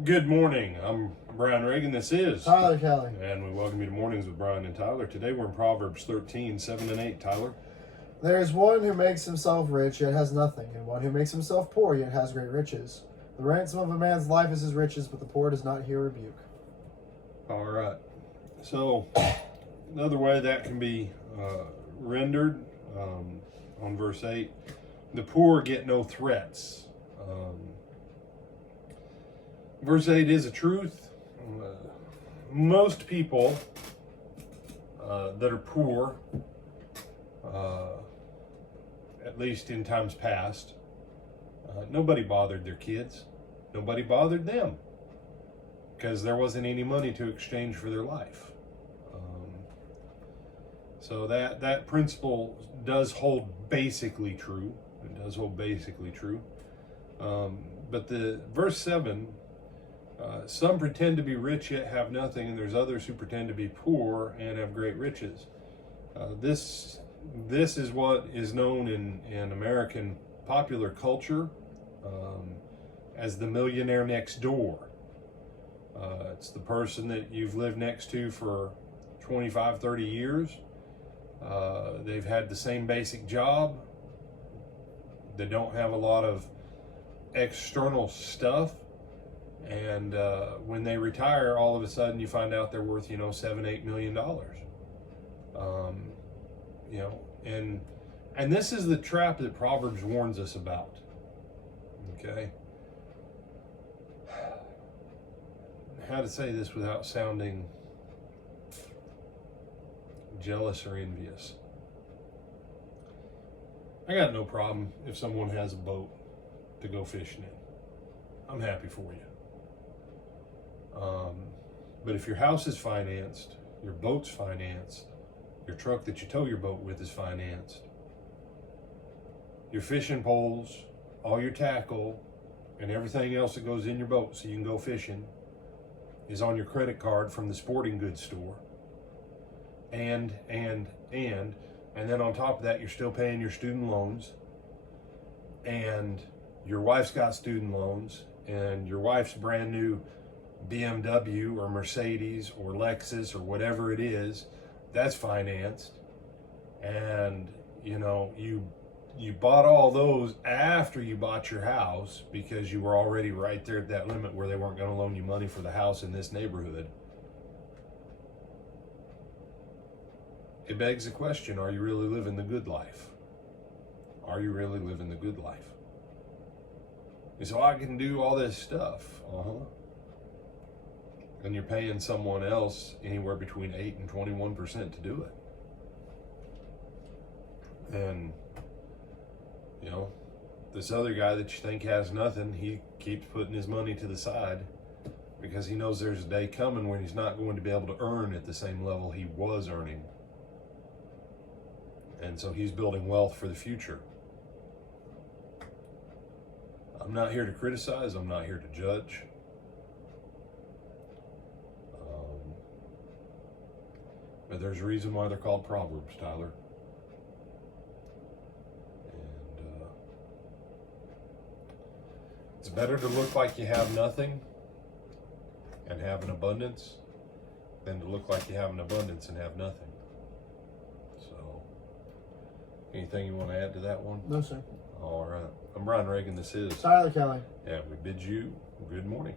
Good morning. I'm Brian Reagan. This is Tyler Kelly. And we welcome you to Mornings with Brian and Tyler. Today we're in Proverbs 13, 7 and 8. Tyler. There is one who makes himself rich yet has nothing, and one who makes himself poor yet has great riches. The ransom of a man's life is his riches, but the poor does not hear rebuke. All right. So another way that can be rendered on verse 8, the poor get no threats. Verse 8 is a truth. Most people that are poor, at least in times past, nobody bothered their kids. Nobody bothered them because there wasn't any money to exchange for their life. So that principle does hold basically true. It does hold basically true. But the verse 7, some pretend to be rich yet have nothing, and there's others who pretend to be poor and have great riches. This is what is known in American popular culture as the millionaire next door. It's the person that you've lived next to for 25, 30 years. They've had the same basic job. They don't have a lot of external stuff. And when they retire, all of a sudden you find out they're worth, $7-8 million. And this is the trap that Proverbs warns us about. Okay. How to say this without sounding jealous or envious. I got no problem if someone has a boat to go fishing in. I'm happy for you. But if your house is financed, your boat's financed, your truck that you tow your boat with is financed, your fishing poles, all your tackle, and everything else that goes in your boat so you can go fishing is on your credit card from the sporting goods store, and then on top of that, you're still paying your student loans, and your wife's got student loans, and your wife's brand new BMW or Mercedes or Lexus or whatever it is, that's financed. And you bought all those after you bought your house because you were already right there at that limit where they weren't going to loan you money for the house in this neighborhood. It begs the question, are you really living the good life? Are you really living the good life? And so I can do all this stuff. And you're paying someone else anywhere between 8 and 21% to do it. And, this other guy that you think has nothing, he keeps putting his money to the side because he knows there's a day coming when he's not going to be able to earn at the same level he was earning. And so he's building wealth for the future. I'm not here to criticize. I'm not here to judge. But there's a reason why they're called Proverbs, Tyler. And it's better to look like you have nothing and have an abundance than to look like you have an abundance and have nothing. So, anything you want to add to that one? No, sir. All right. I'm Brian Reagan. This is Tyler Kelly. And we bid you good morning.